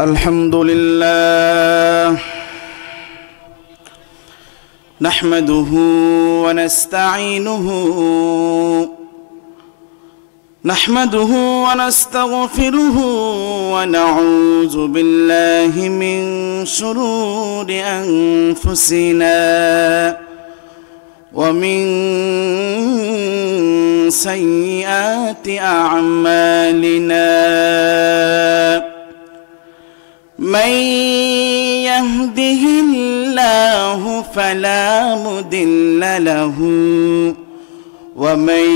الحمد لله نحمده ونستغفره ونعوذ بالله من شرور أنفسنا ومن سيئات أعمالنا من يهده الله فلا مضل له ومن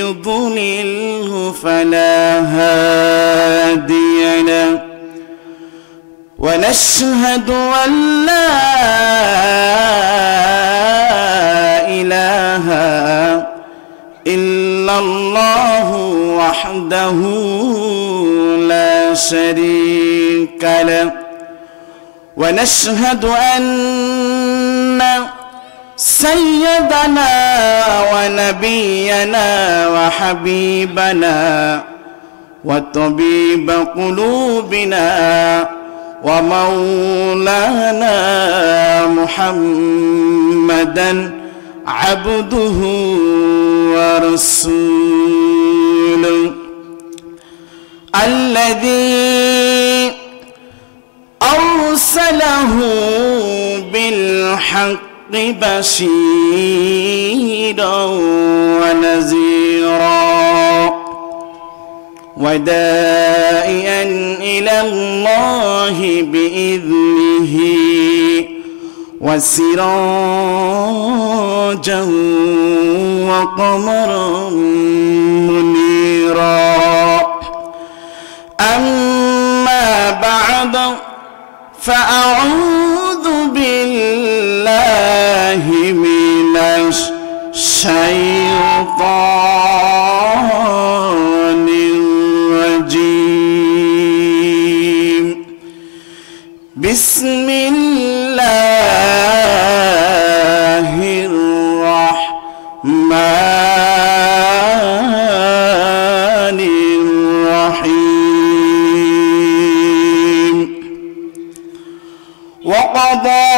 يضلله فلا هادي له ونشهد أن لا إله إلا الله وحده لا شريك له ونشهد أن سيدنا ونبينا وحبيبنا وطبيب قلوبنا ومولانا محمدا عبده ورسوله الذي أرسله بالحق بشيرا ونذيرا وداعيا إلى الله بإذنه وسراجا وقمرا منيرا أما بعد فأعوذ بالله من الشيطان الرجيم بسم الله الرحمن الرحيم وقضى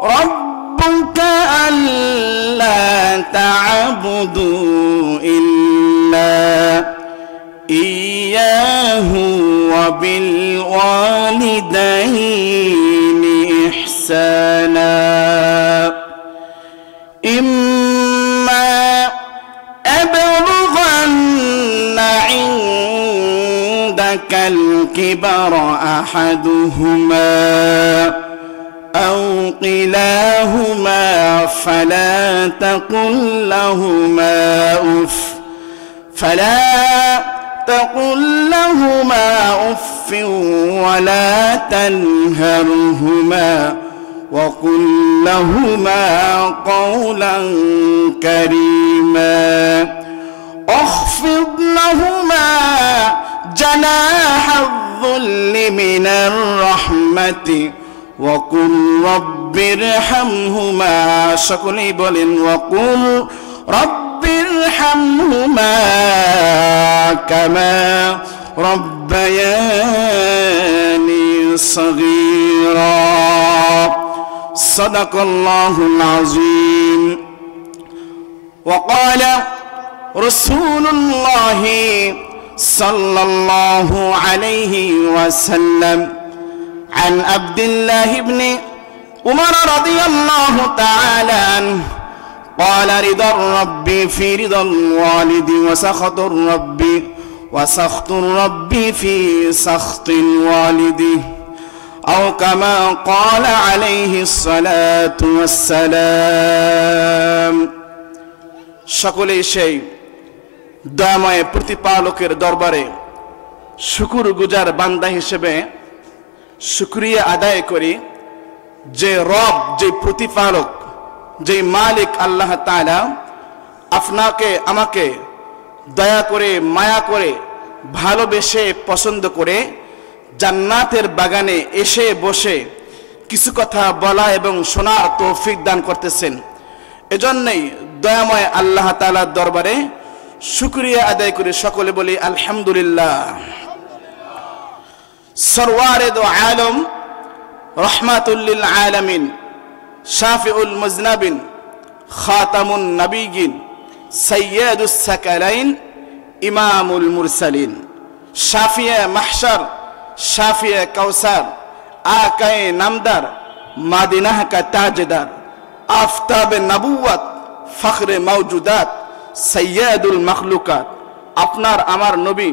ربك ألا تعبدوا إلا إياه وبالوالدين إحسانا إما أبلغن عندك الكبر أحدهما أو كلاهما فلا تقل لهما أف ولا تنهرهما وقل لهما قولا كريما اخفض لهما جناح الذل من الرحمة وقل رب ارحمهما সকলেই বলেন وقل رب ارحمهما كما ربياني صغيرا صدق الله العظيم وقال رسول الله صلى الله عليه وسلم عن عبد الله بن عمر رضي الله تعالى عنه قال رضا الرب في رضا الوالد وسخط الرب في سخط الوالد أو كما قال عليه الصلاة والسلام সকলেই সেই দয়াময় প্রতিপালকের দরবারে শুকরগুজার বান্দা হিসেবে শুকরিয়া আদায় করি যে রব, যে প্রতিপালক, যে মালিক আল্লাহ তাআলা আপনাকে আমাকে দয়া করে মায়া করে ভালোবেসে পছন্দ করে জান্নাতের বাগানে এসে বসে কিছু কথা বলা এবং শোনার তৌফিক দান করতেছেন। এজন্যই দয়াময় আল্লাহ তাআলার দরবারে শুকরিয়া আদায় করে সকলে বলি আলহামদুলিল্লাহ। सरवारे दो आलम रहमतुल लिल आलमीन शाफिउल मुज़नबिन खातमुन नबीयिन सय्यदुस सकलैन इमामुल मुरसलीन शाफिए महशर शाफिए कौसर आकाए नामदार मदीना का ताजदार आफताब नबुवत फख्रे मौजूदात सय्यदुल मखलूकात अपनार आमार नबी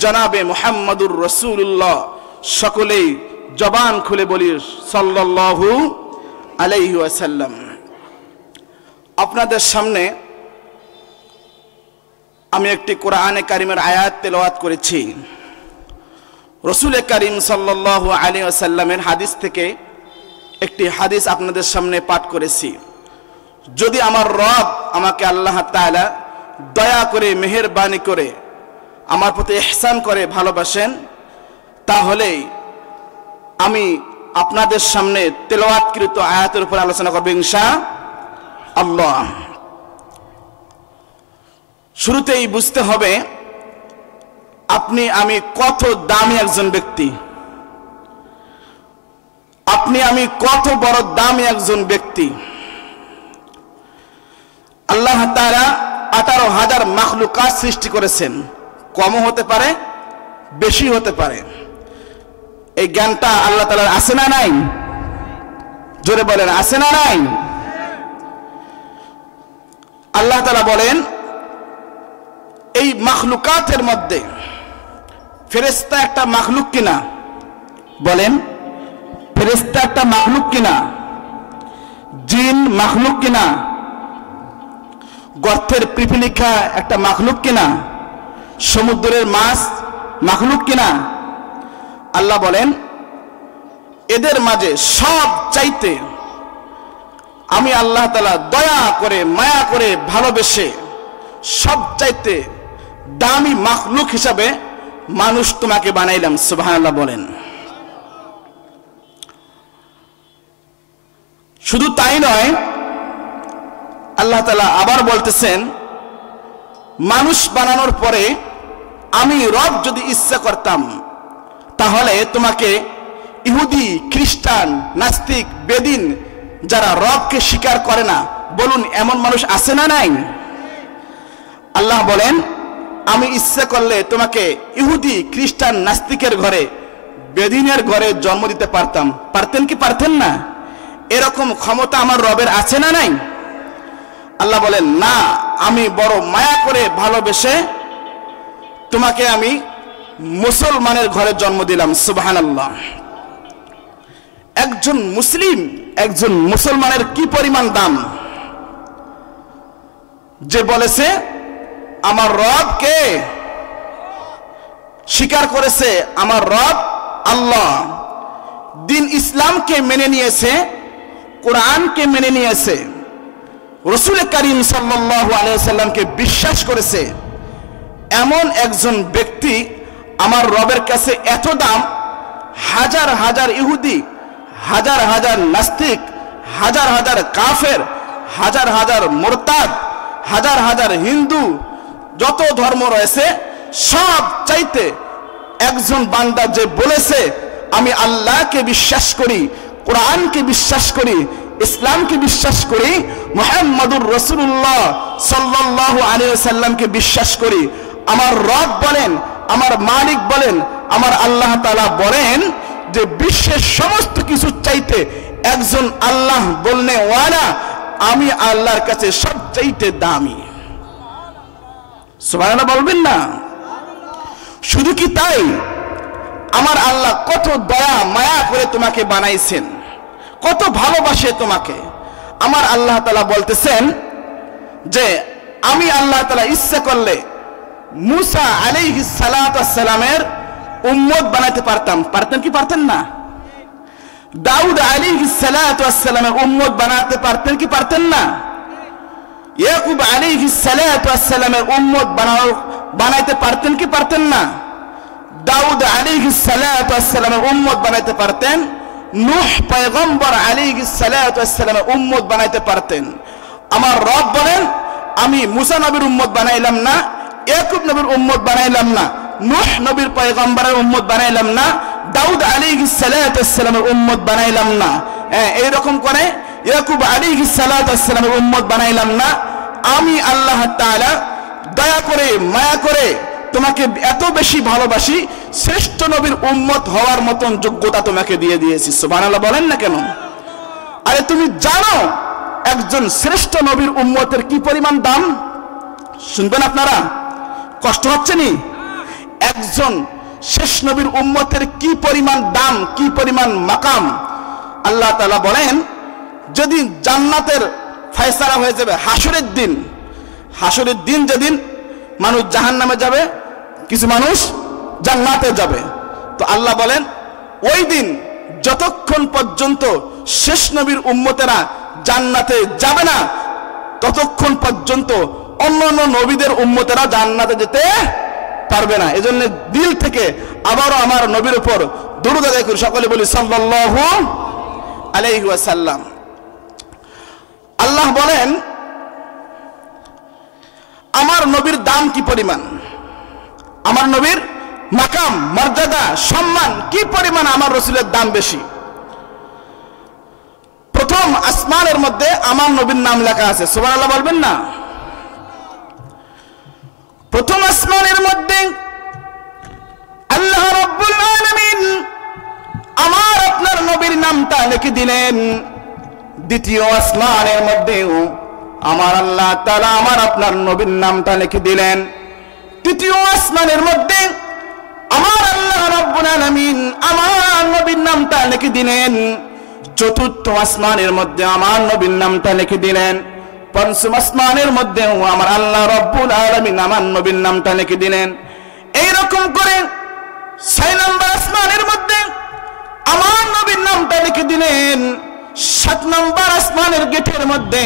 जनाबे मुहम्मदुर रसूलुल्लाह सकलेई जबान खुले बोली सल्लल्लाहु अलैहि वसल्लम। আপনাদের সামনে আমি একটি কোরআনে কারিমের আয়াত তেলাওয়াত করেছি। রাসূল করিম সাল্লাল্লাহু আলাইহি ওয়াসাল্লামের হাদিস থেকে একটি হাদিস আপনাদের সামনে পাঠ করেছি। যদি আমার রব আমাকে আল্লাহ তাআলা দয়া করে মেহেরবানি করে আমার প্রতি ইহসান করে ভালোবাসেন তাহলে আমি আপনাদের সামনে তেলাওয়াতকৃত আয়াতের উপর আলোচনা করব ইনশাআল্লাহ। শুরুতেই বুঝতে হবে আপনি আমি কত দামি একজন ব্যক্তি, আপনি আমি কত বড় দামি একজন ব্যক্তি। আল্লাহ তাআলা 18,000 মাখলুকাত সৃষ্টি করেছেন, কমও হতে পারে বেশি হতে পারে। এই জ্ঞানটা আল্লাহ তাআলার আছে না নাই? জোরে বলেন আছে না নাই? আল্লাহ তাআলা বলেন এই মাখলুকাতের মধ্যে ফেরেশতা একটা মাখলুক কিনা? বলেন ফেরেশতা একটা মাখলুক কিনা? জিন মাখলুক কিনা? গর্তের পিপিলিকা একটা মাখলুক কিনা? সমুদ্রের মাছ মাখলুক কিনা? আল্লাহ বলেন এদের মাঝে সব চাইতে আমি আল্লাহ তাআলা দয়া করে মায়া করে ভালোবেসে সব চাইতে দামি মাখলুক হিসাবে মানুষ তোমাকে বানাইলাম। সুবহানাল্লাহ বলেন। শুধু তাই নয়, আল্লাহ তাআলা আবার বলতেছেন মানুষ বানানোর পরে আমি রব যদি ইচ্ছা করতাম তাহলে তোমাকে ইহুদি খ্রিস্টান নাস্তিক বেদিন যারা রবকে স্বীকার করে না, বলুন এমন মানুষ আছে না নাই? আল্লাহ বলেন আমি ইচ্ছা করলে তোমাকে ইহুদি খ্রিস্টান নাস্তিকের ঘরে বেদিনের ঘরে জন্ম দিতে পারতাম। পারতেন কি পারতেন না? এরকম ক্ষমতা আমার রবের আছে না নাই? আল্লাহ বলেন না, আমি বড় মায়া করে ভালোবেসে তোমাকে আমি মুসলমানের ঘরে জন্ম দিলাম। সুবহানাল্লাহ। একজন মুসলিম একজন মুসলমানের কি পরিমাণ দাম, যে বলেছে আমার রব কে, স্বীকার করেছে আমার রব আল্লাহ, দিন ইসলামকে মেনে নিয়েছে, কোরআনকে মেনে নিয়েছে, রাসূল করিম সাল্লাল্লাহু আলাইহি ওয়াসাল্লামকে বিশ্বাস করেছে, এমন একজন ব্যক্তি আমার রবের কাছে এত দাম, হাজার হাজার ইহুদি, হাজার হাজার নাস্তিক, হাজার হাজার কাফের, হাজার হাজার মুরতাদ, হাজার হাজার হিন্দু, যত ধর্ম রয়েছে সব চাইতে একজন বান্দা যে বলেছে আমি আল্লাহকে বিশ্বাস করি, কোরআনকে বিশ্বাস করি, ইসলামকে বিশ্বাস করি, মুহাম্মদুর রাসূলুল্লাহ সাল্লাল্লাহু আলাইহি ওয়াসাল্লামকে বিশ্বাস করি, আমার রব বলেন, আমার মালিক বলেন, আমার আল্লাহ তাআলা বলেন যে বিশ্বের সমস্ত কিছু চাইতে একজন আল্লাহ বলনে ওয়ালা আমি আল্লাহর কাছে সবচাইতে দামি। সুবহানাল্লাহ বলবেন না? শুধু কি তাই, আমার আল্লাহ কত দয়া মায়া করে তোমাকে বানাইছেন, কত ভালোবাসে তোমাকে। আমার আল্লাহ তাআলা বলতেছেন যে আমি আল্লাহ তাআলা ইচ্ছা করলে মুসা আলাইহিস সালাতু ওয়াস সালামের উম্মত বানাতে পারতাম। পারতেন কি পারতেন না? দাউদ আলাইহিস সালাতু ওয়াস সালামের উম্মত বানাতে পারতেন কি পারতেন না? ইয়াকুব আলাইহিস সালাতু ওয়াস সালামের উম্মত বানাইতে পারতেন কি পারতেন না? দাউদ আলাইহিস সালাতু ওয়াস সালামের উম্মত বানাইতে পারতেন, নূহ পয়গম্বর আলাইহিস সালাতু ওয়াস সালামের উম্মত বানাইতে পারতেন। আমার রব বলেন আমি মুসা নবীর উম্মত বানাইলাম না, ইয়াকুব নবীর উম্মত বানাইলাম না, নূহ নবীর পয়গম্বরের উম্মত বানাইলাম না, দাউদ আলাইহিস সালামের উম্মত বানাইলাম না, এইরকম করে ইয়াকুব আলাইহিস সালামের উম্মত বানাইলাম না, আমি আল্লাহ তাআলা দয়া করে মায়া করে তোমাকে এত বেশি ভালোবাসি, শ্রেষ্ঠ নবীর উম্মত হওয়ার মতন যোগ্যতা তোমাকে দিয়ে দিয়েছি। সুবহানাল্লাহ বলেন না কেন? আরে তুমি জানো একজন শ্রেষ্ঠ নবীর উম্মতের কি পরিমাণ দাম? শুনবেন আপনারা, কষ্ট হচ্ছে নি? একজন শেষ নবীর উম্মতের কি পরিমাণ দাম, কি পরিমাণ মাকাম। আল্লাহ তাআলা বলেন, যদি জান্নাতের ফয়সালা হয়ে যাবে হাসরের দিন যেদিন মানুষ জাহান্নামে যাবে, কিছু মানুষ জান্নাতে যাবে, তো আল্লাহ বলেন ওই দিন যতক্ষণ পর্যন্ত শেষ নবীর উম্মতেরা জান্নাতে যাবে না, ততক্ষণ পর্যন্ত অন্যান্য নবীদের উম্মতেরা জান্নাতে যেতে পারবে না। এজন্য দিল থেকে আবারও আমার নবীর উপর দরুদ আদায় করি, সকলে বলি সাল্লাল্লাহু আলাইহি ওয়াসাল্লাম। আল্লাহ বলেন আমার নবীর দাম কি পরিমাণ, আমার নবীর মাকাম মর্যাদা সম্মান কি পরিমাণ, আমার রাসূলের দাম বেশি। প্রথম আসমানের মধ্যে আমার নবীর নাম লেখা আছে, সুবহানাল্লাহ বলবেন না? প্রথম আসমানের মধ্যে আল্লাহ রাব্বুল আলামিন আমার আপনার নবীর নামটা লিখে দিলেন। দ্বিতীয় আসমানের মধ্যেও আমার আল্লাহ তাআলা আমার আপনার নবীর নামটা লিখে দিলেন। তৃতীয় আসমানের মধ্যে আমার আল্লাহ রাব্বুল আলামিন আমার নবীর নামটা লিখে দিলেন। চতুর্থ আসমানের মধ্যে আমার নবীর নামটা লিখে দিলেন। পঞ্চম আসমানের মধ্যেও আমার আল্লাহ রাব্বুল আলামিন আমার নবীর নামটা লিখে দিলেন। এইরকম করে 6 নম্বর আসমানের মধ্যে আমার নবীর নামটা লিখে দিলেন। 7 নম্বর আসমানের গেটের মধ্যে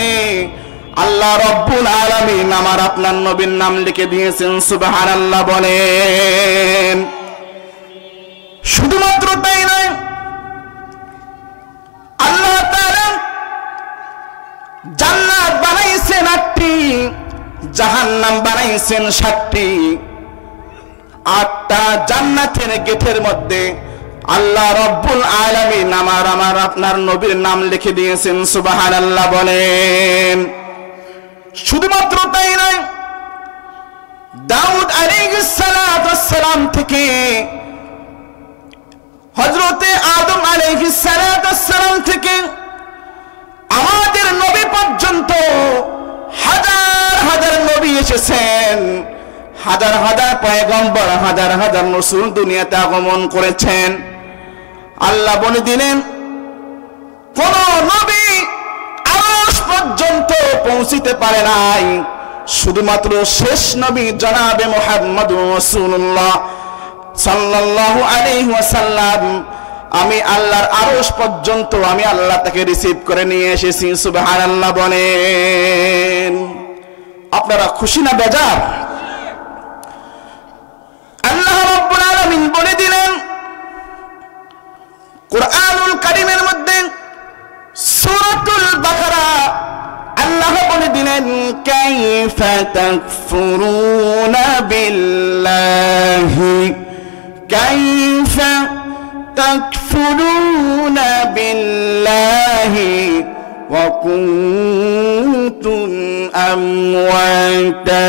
আল্লাহ রাব্বুল আলামিন আমার আপনার নবীর নাম লিখে দিয়েছেন। সুবহানাল্লাহ বলেন। শুধুমাত্র তাই নয়, আল্লাহ তাআলা জান্নাত বানাইছেন 8টি, জাহান্নাম বানাইছেন 7টি। 8টা জান্নাতের গেটের মধ্যে আল্লাহ রাব্বুল আলামিন আমার আপনার নবীর নাম লিখে দিয়েছেন। সুবহানাল্লাহ বলেন। শুধুমাত্র তাই নয়, দাউদ আলাইহিস সালাম থেকে হযরতে আদম আলাইহিস সালাম থেকে আমাদের নবী পর্যন্ত হাজার হাজার নবী এসেছেন, হাজার হাজার পয়গম্বর, হাজার হাজার রাসূল দুনিয়াতে আগমন করেছেন। আল্লাহ বলে দিলেন কোন নবী আরশ পর্যন্ত পৌঁছিতে পারে নাই, শুধুমাত্র শেষ নবী জনাবে মুহাম্মদুর রাসূলুল্লাহ সাল্লাল্লাহু আলাইহি ওয়াসাল্লাম আমি আল্লাহর আরশ পর্যন্ত আমি আল্লাহ তাকে রিসিভ করে নিয়ে এসেছি। সুবহানাল্লাহ বলেন। আপনারা খুশি না বেজার? আল্লাহ রাব্বুল আলামিন বলে দিলেন কুরআনুল কারীমের মধ্যে সূরাতুল বাকারা, আল্লাহ বলে দিলেন কাইফা তাকফুরুনা বিল্লাহি কাইফা তাকফুরুনা বিল্লাহি ওয়া কুনতুম আমওয়াতা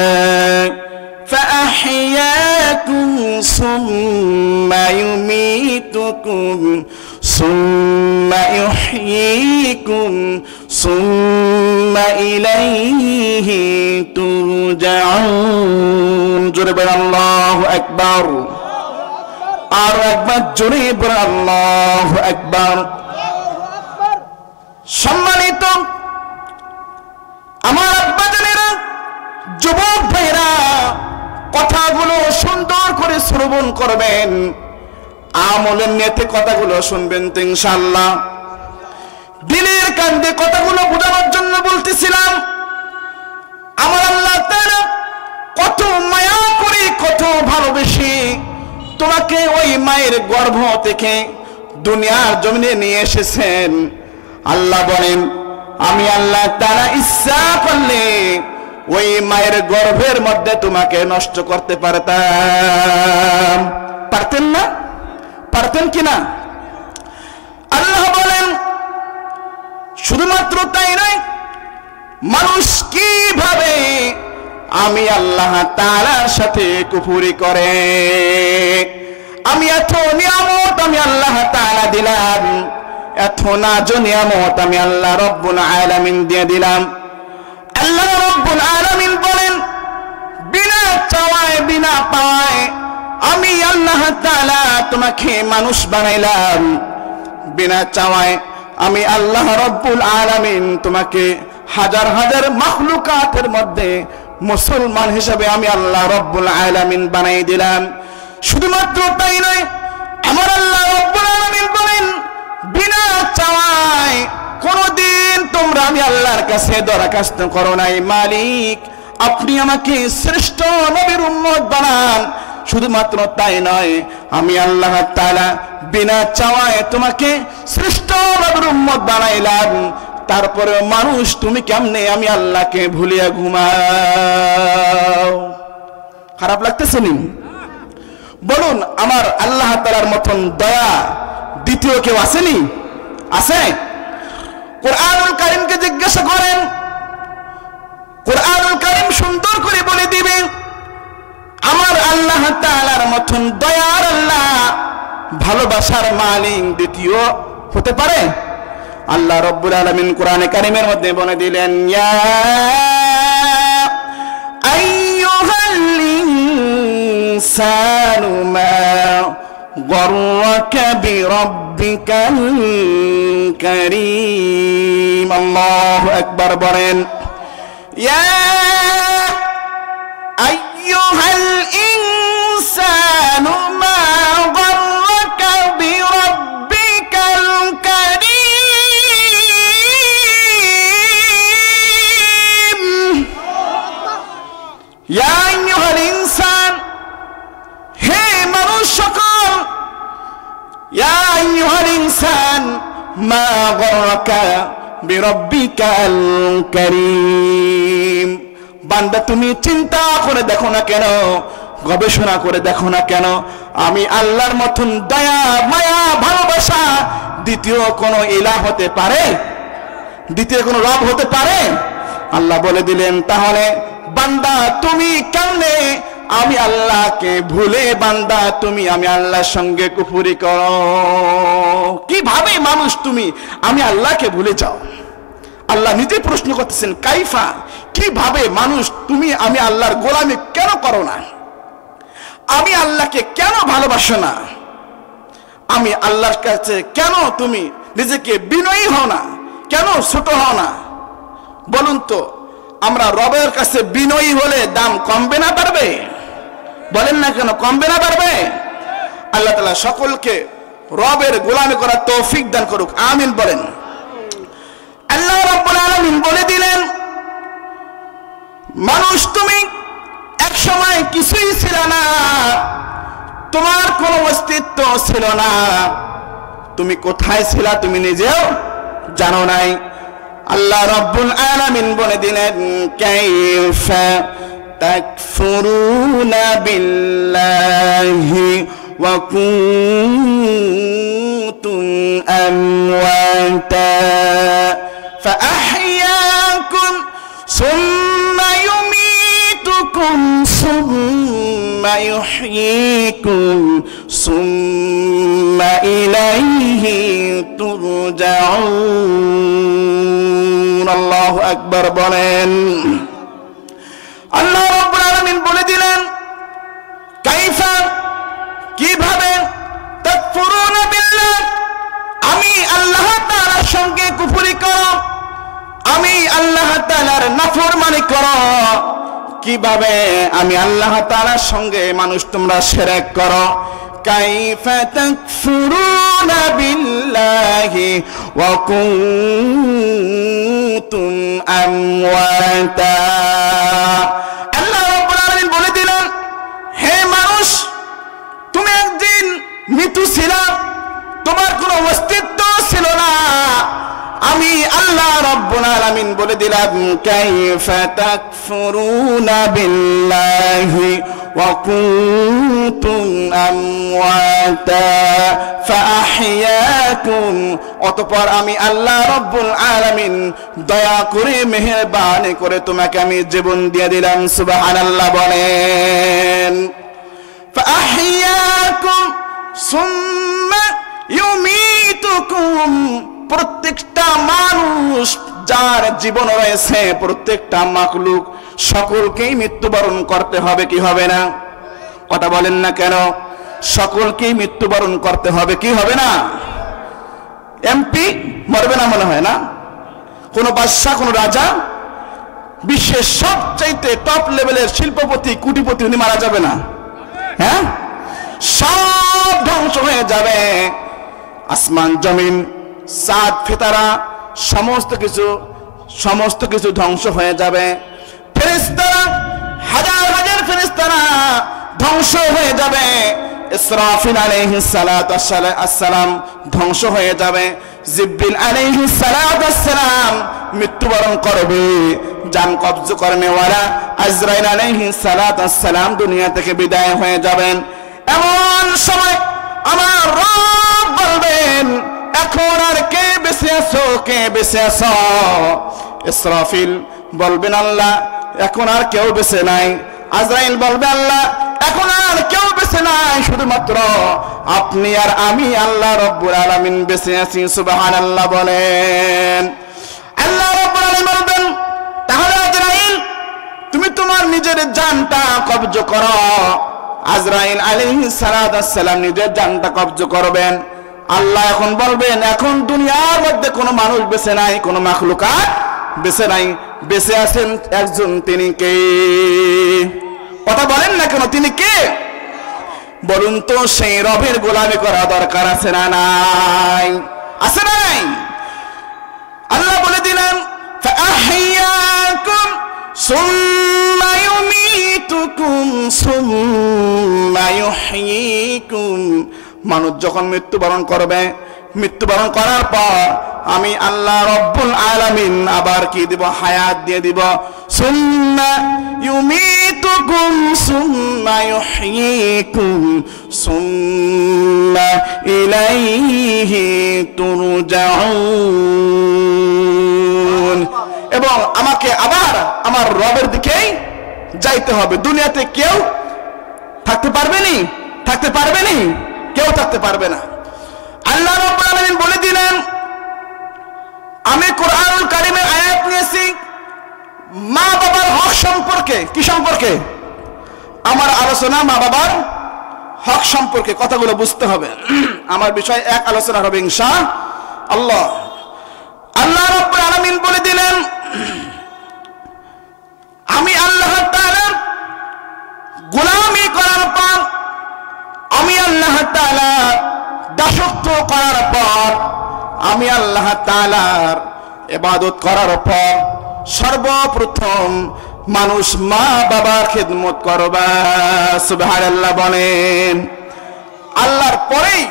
فأحياكم ثم يميتكم ثم يحييكم ثم إليه ترجعون। জোরে বলেন আল্লাহু আকবার। আর একবার জোরে বলেন আল্লাহু আকবার। সম্মানিত আমার আব্বা জানেরা, যুবক ভাইরা, কথাগুলো সুন্দর করে শ্রবণ করবেন, আমলের নিয়তে কথাগুলো শুনবেন তো ইনশাআল্লাহ। দিলের কান্দে কথাগুলো বোঝানোর জন্য বলতেছিলাম। আমার আল্লাহ তাআলা কত মায়া করে, কত ভালোবেসে তোমাকে ওই মায়ের গর্ভ থেকে দুনিয়ার জমিনে নিয়ে এসেছেন। আল্লাহ বলেন আমি আল্লাহ তাআলা ইচ্ছা করলে ওই মায়ের গর্ভের মধ্যে তোমাকে নষ্ট করতে পারতাম। পারতেন না? পারতেন কিনা? আল্লাহ বলেন শুধুমাত্র তাই নয়, মানুষ কিভাবে আমি আল্লাহ তাআলার সাথে কুফরি করে। আমি এত নিয়ামত আমি আল্লাহ তাআলা দিলাম, এত নাজ নিয়ামত আমি আল্লাহ রব্বুল আলামিন দিয়ে দিলাম। আল্লাহ রব্বুল আলামিন বলেন বিনা চাওয়ায় বিনা পাওয়ায় আমি আল্লাহ তাআলা তোমাকে মানুষ বানাইলাম, বিনা চাওয়ায় আমি আল্লাহ রব্বুল আলামিন তোমাকে হাজার হাজার মাখলুকাতের মধ্যে মুসলমান হিসেবে আমি আল্লাহ রব্বুল আলামিন বানাই দিলাম। শুধুমাত্র তাই নয়, আমার আল্লাহ রব্বুল আলামিন বলেন বিনা চাওয়ায় কোনদিন তোমরা আমি আল্লাহর কাছে দরখাস্ত করো নাই, মালিক আপনি আমাকে শ্রেষ্ঠ নবীর উম্মত বানান। শুধুমাত্র তাই নয়, আমি আল্লাহ তাআলা বিনা চাওয়ায় তোমাকে শ্রেষ্ঠ নবীর উম্মত বানাইলাম। তারপরে মানুষ তুমি কেমনে আমি আল্লাহকে ভুলিয়া ঘুমাও? খারাপ লাগতেছে নি? বলুন, আমার আল্লাহ তাআলার মতন দয়া দ্বিতীয় কেউ আসেনি? আছে? কুরআনুল কারীমকে জিজ্ঞাসা করেন, কুরআনুল কারীম সুন্দর করে বলে দিবে আমার আল্লাহ তাআলার মতন দয়ার আল্লাহ, ভালোবাসার মালিক দ্বিতীয় হতে পারে? আল্লাহ রব্বুল আলামিন কোরআনে কারীমের মধ্যে বলে দিলেন ইয়া আইয়ুহাল ইনসানু মা গররাকা বিরাব্বিকাল কারীম। আল্লাহু আকবার বলেন ইয়া আইয়ুহাল ইনসানু মা গররাকা বিরাব্বিকাল কারীম। ইয়া আইয়ুহাল ইনসান, হে মানুষ সকল, ইয়া আইয়ুহাল ইনসান মা গররাকা বিরাব্বিকাল কারীম। বান্দা তুমি চিন্তা করে দেখো না কেন, গবেষণা করে দেখো না কেন, আমি আল্লাহর মতন দয়া মায়া ভালোবাসা দ্বিতীয় কোনো ইলাহ হতে পারে? দ্বিতীয় কোনো রব হতে পারে? আল্লাহ বলে দিলেন তাহলে বান্দা তুমি কেমনে আমি আল্লাহকে ভুলে বান্দা তুমি আমি আল্লাহর সঙ্গে কুফরি করো? কিভাবে মানুষ তুমি আমি আল্লাহকে ভুলে যাও? আল্লাহ নিজে প্রশ্ন করতেছেন কাইফা, কিভাবে মানুষ তুমি আমি আল্লাহর গোলামি কেন করো না? আমি আল্লাহকে কেন ভালোবাসো না? আমি আল্লাহর কাছে কেন তুমি নিজেকে বিনয়ী হও না? কেন ছোট হও না? বলুন তো, আমরা রবের কাছে বিনয়ী হলে দাম কমবে না বাড়বে? বলেন না কেন, কমবে না বাড়বে? আল্লাহ তাআলা সকলকে রবের গোলামি করার তৌফিক দান করুক, আমিন বলেন। আল্লাহ রাব্বুল আলামিন বলে দিলেন মানুষ তুমি এক সময় কিছুই ছিল না, তোমার কোনো অস্তিত্ব ছিল না, তুমি কোথায় ছিলা তুমি নিজেও জানো নাই। আল্লাহ রাব্বুল আলামিন বলে দিলেন কাইফা তাকফুরুনা বিল্লাহি ওয়া কুনতুম আমওয়াতা فأحياكم ثم يميتكم ثم يحييكم ثم إليه ترجعون। الله أكبر বলেন। আল্লাহ রাব্বুল আলামিন বলে দিলেন কাইফা, কিভাবে, তাকফুরুনা বিল্লাহ, আমি আল্লাহ তাআলার সঙ্গে কুফরি করো, আমি আল্লাহ তাআলার নাফরমানি করো। কিভাবে আমি আল্লাহ তাআলার সঙ্গে মানুষ তোমরা শিরক করো? কাইফা তাকফুরুনা বিল্লাহি ওয়া কুনতুম আমওয়াতা। আল্লাহ রাব্বুল আলামিন বলে দিলেন হে মানুষ, তুমি একদিন মৃত্যু ছিলা, তোমার কোনো অস্তিত্ব ছিল না। আমি আল্লাহ রাব্বুল আলামিন বলে দিলাম কাইফা তাকফুরুনা বিল্লাহি وكنتم أمواتا فأحياكم অতঃপর আমি আল্লাহ রব্বুল আলামিন দয়া করে মেহেরবানি করে তোমাকে আমি জীবন দিয়ে দিলাম সুবহানাল্লাহ বলেন فأحياكم ثم يميتكم প্রত্যেকটা মানুষ যার জীবন রয়েছে প্রত্যেকটা মাখলুক সকলকেই মৃত্যুবরণ করতে হবে কি হবে না কথা বলেন না কেন সকলকেই মৃত্যুবরণ করতে হবে কি হবে না এমপি মরবে না মনে হয় না কোন বাদশা কোন রাজা বিশ্বের সবচাইতে টপ লেভেলের শিল্পপতি কোটিপতি উনি মারা যাবে না হ্যাঁ সব ধ্বংস হয়ে যাবে আসমান জমিন চাঁদ ফেতারা সমস্ত কিছু ধ্বংস হয়ে যাবে ফেরেশতারা হাজার হাজার ফেরেশতারা ধ্বংস হয়ে যাবে ইসরাফিল আলাইহিস সালাতু আসসালাম ধ্বংস হয়ে যাবে জিবরিল আলাইহিস সালাতু আসসালাম মৃত্যুবরণ করবে জান কবজ করনে ওয়ালা আজরাইল আলাইহিস সালাতু আসসালাম দুনিয়া থেকে বিদায় হয়ে যাবেন এমন সময় আমার রব বলবেন এখন আর কে বেঁচে আছো ইসরাফিল বলবেন আল্লাহ এখন আর কেউ বেঁচে নাই আজরাইল বলবে আল্লাহ এখন আর কেউ বেঁচে নাই শুধুমাত্র আপনি আর আমি আল্লাহ রব্বুল আলামিন বেঁচে আছি সুবহানাল্লাহ বলেন আল্লাহ রব্বুল আলামিন বলবেন তাহলে আজরাইল তুমি তোমার নিজের জানটা কবজ করো আজরাইল আলাইহিস সালাতু আসসালাম নিজের জানটা কবজ করবেন আল্লাহ এখন বলবেন এখন দুনিয়ার মধ্যে কোনো মানুষ বেঁচে নাই কোনো মাখলুকাত বেঁচে নাই বেঁচে আছেন একজন তিনি কে কথা বলেন না কেন তিনি কে বলুন তো সেই রবের গোলামি করা দরকার আছে না নাই আছে না নাই আল্লাহ বলে দিলেন ফাআহিয়াকুম সুম্মা ইউমীতুকুম সুম্মা ইউহয়ীকুম মানুষ যখন মৃত্যুবরণ করবে মৃত্যুবরণ করার পর আমি আল্লাহ রব্বুল আলামিন আবার কি দিব হায়াত দিয়ে দিব সুম্মা ইউমীতুকুম সুম্মা ইউহয়ীকুম সুম্মা ইলাইহি তুরজাউন এবং আমাকে আবার আমার রবের দিকেই যাইতে হবে দুনিয়াতে কেউ থাকতে পারবে না কেউ থাকতে পারবে না আল্লাহ রাব্বুল আলামিন বলে দিলেন আমি কোরআনুল কারীমের আয়াত নিয়েছি মা বাবার হক সম্পর্কে কি সম্পর্কে আমার আলোচনা মা বাবার হক সম্পর্কে কথাগুলো বুঝতে হবে আমার বিষয় এক আলোচনা হবে ইনশাআল্লাহ আল্লাহ রাব্বুল আলামিন বলে দিলেন আমি আল্লাহ তাআলার গোলামি করার পর আমি আল্লাহ তাআলা দাসত্ব করার পর আমি আল্লাহ তাআলার ইবাদত করার পর সর্বপ্রথম মানুষ মা বাবার খিদমত করবে সুবহানাল্লাহ বলেন আল্লাহর পরেই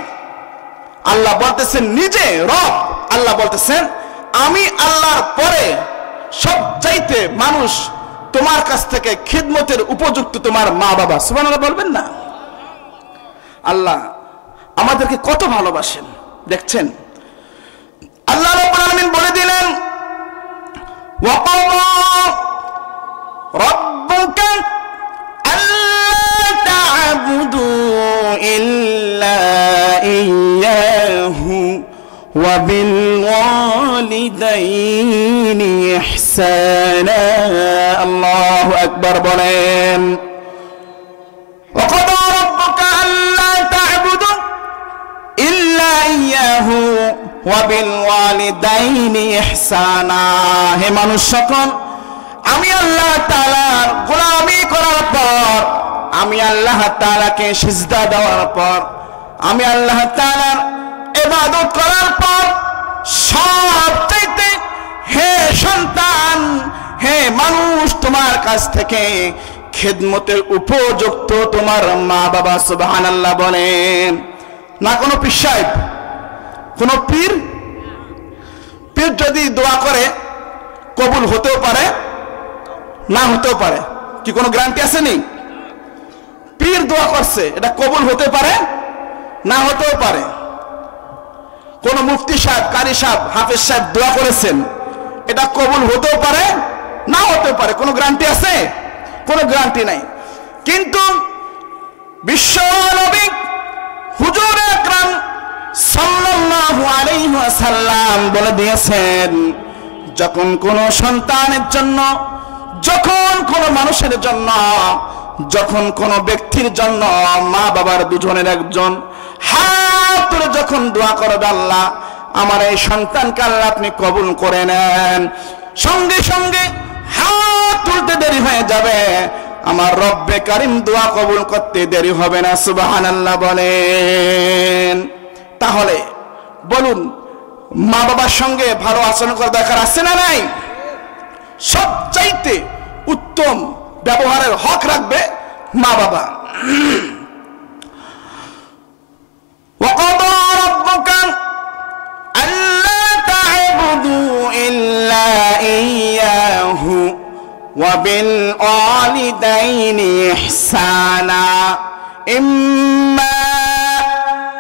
আল্লাহ বলতেছেন নিজে রব আল্লাহ বলতেছেন আমি আল্লাহর পরে সবচাইতে মানুষ তোমার কাছ থেকে খিদমতের উপযুক্ত তোমার মা বাবা সুবহানাল্লাহ বলবেন না আল্লাহ আমাদেরকে কত ভালোবাসেন দেখছেন আল্লাহ রাব্বুল আলামিন বলে দিলেন ওয়া ক্বাদা রাব্বুকা আল্লা তা'বুদু ইল্লা ইয়্যাহু ওয়া বিল ওয়ালিদাইনি ইহসানা আল্লাহু আকবার বলেন ওয়া ক্বাদা রাব্বুকা আল্লা তা'বুদু ইল্লা ইয়্যাহু ওয়া বিল ওয়ালিদাইনি ইহসানা হে মানুষ সকল আমি আল্লাহ তাআলার গোলামি করার পর আমি আল্লাহ তাআলাকে সিজদা দেওয়ার পর আমি আল্লাহ তাআলার ইবাদত করার পর সবচাইতে হে সন্তান হে মানুষ তোমার কাছ থেকে খিদমতের উপযুক্ত তোমার মা বাবা সুবহানাল্লাহ বলেন না কোনো পীর সাহেব কোন পীর যদি দোয়া করে কবুল হতেও পারে না হতেও পারে কি কোনো গ্যারান্টি আছে নি পীর দোয়া করছে, এটা কবুল হতে পারে, না হতেও পারে। কোন মুফতি সাহেব, কারি সাহেব, হাফেজ সাহেব দোয়া করেছেন, এটা কবুল হতেও পারে, না হতে পারে। কোনো গ্যারান্টি আছে? কোনো গ্যারান্টি নাই। কিন্তু বিশ্ব নবী হুজুর আকরাম সাল্লাল্লাহু আলাইহি ওয়াসাল্লাম বলে দিয়েছেন, যখন কোন সন্তানের জন্য, যখন কোন মানুষের জন্য, যখন কোন ব্যক্তির জন্য মা বাবার দুজনের একজন হাত তুলে যখন দোয়া করবে, আল্লাহ আমার এই সন্তানকে আল্লাহ আপনি কবুল করে নেন, সঙ্গে সঙ্গে হাত তুলতে দেরি হয়ে যাবে, আমার রব্বে কারিম দোয়া কবুল করতে দেরি হবে না। সুবহানাল্লাহ বলেন। তাহলে বলুন, মা বাবার সঙ্গে ভালো আচরণ করা দরকার আছে না নাই? সবচাইতে উত্তম ব্যবহারের হক রাখবে মা বাবা। وَقَضَى رَبُّكَ أَلَّا تَعْبُدُوا إِلَّا إِيَّاهُ وَبِالْوَالِدَيْنِ إِحْسَانًا إِمَّا